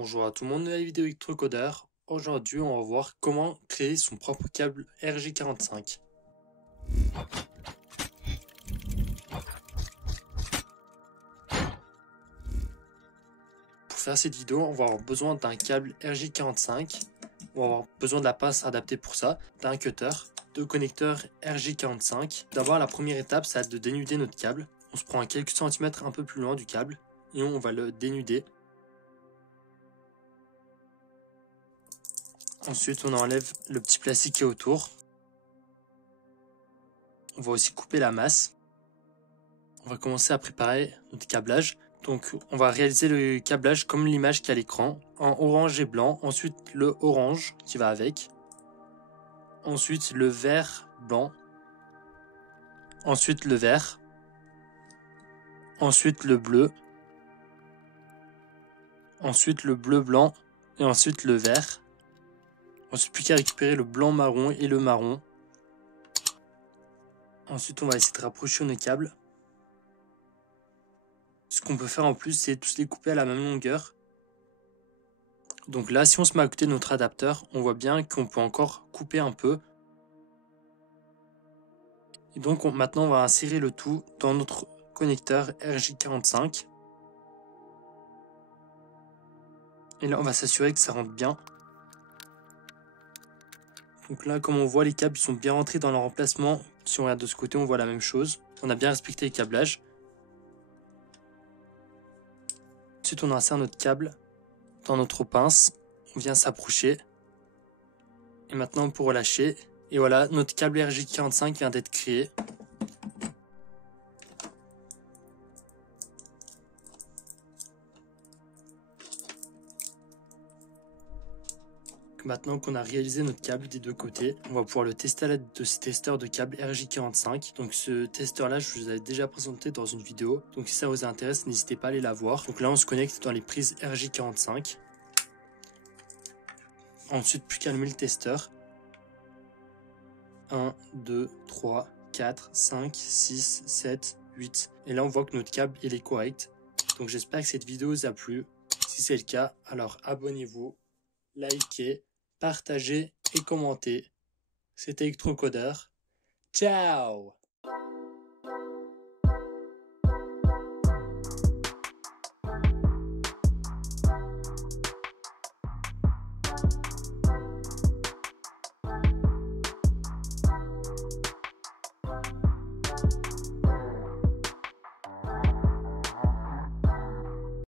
Bonjour à tout le monde de la vidéo Electrocodeur. Aujourd'hui, on va voir comment créer son propre câble RJ45. Pour faire cette vidéo, on va avoir besoin d'un câble RJ45. On va avoir besoin de la pince adaptée pour ça, d'un cutter, deux connecteurs RJ45. D'abord, la première étape, c'est de dénuder notre câble. On se prend à quelques centimètres un peu plus loin du câble et on va le dénuder. Ensuite, on enlève le petit plastique qui est autour. On va aussi couper la masse. On va commencer à préparer notre câblage. Donc, on va réaliser le câblage comme l'image qui est à l'écran, en orange et blanc. Ensuite, le orange qui va avec. Ensuite, le vert blanc. Ensuite, le vert. Ensuite, le bleu. Ensuite, le bleu blanc. Et ensuite, le vert. Ensuite, plus qu'à récupérer le blanc marron et le marron. Ensuite, on va essayer de rapprocher nos câbles. Ce qu'on peut faire en plus, c'est tous les couper à la même longueur. Donc là, si on se met à côté de notre adapteur, on voit bien qu'on peut encore couper un peu. Et donc maintenant, on va insérer le tout dans notre connecteur RJ45. Et là, on va s'assurer que ça rentre bien. Donc là, comme on voit, les câbles sont bien rentrés dans leur emplacement. Si on regarde de ce côté, on voit la même chose. On a bien respecté les câblages. Ensuite, on insère notre câble dans notre pince. On vient s'approcher. Et maintenant, on peut relâcher. Et voilà, notre câble RJ45 vient d'être créé. Maintenant qu'on a réalisé notre câble des deux côtés, on va pouvoir le tester à l'aide de ce testeur de câble RJ45. Donc ce testeur là, je vous avais déjà présenté dans une vidéo. Donc si ça vous intéresse, n'hésitez pas à aller la voir. Donc là, on se connecte dans les prises RJ45. Ensuite, plus qu'à allumer le testeur. 1, 2, 3, 4, 5, 6, 7, 8. Et là, on voit que notre câble, il est correct. Donc j'espère que cette vidéo vous a plu. Si c'est le cas, alors abonnez-vous, likez, partagez et commentez. C'était Electrocodeur. Ciao!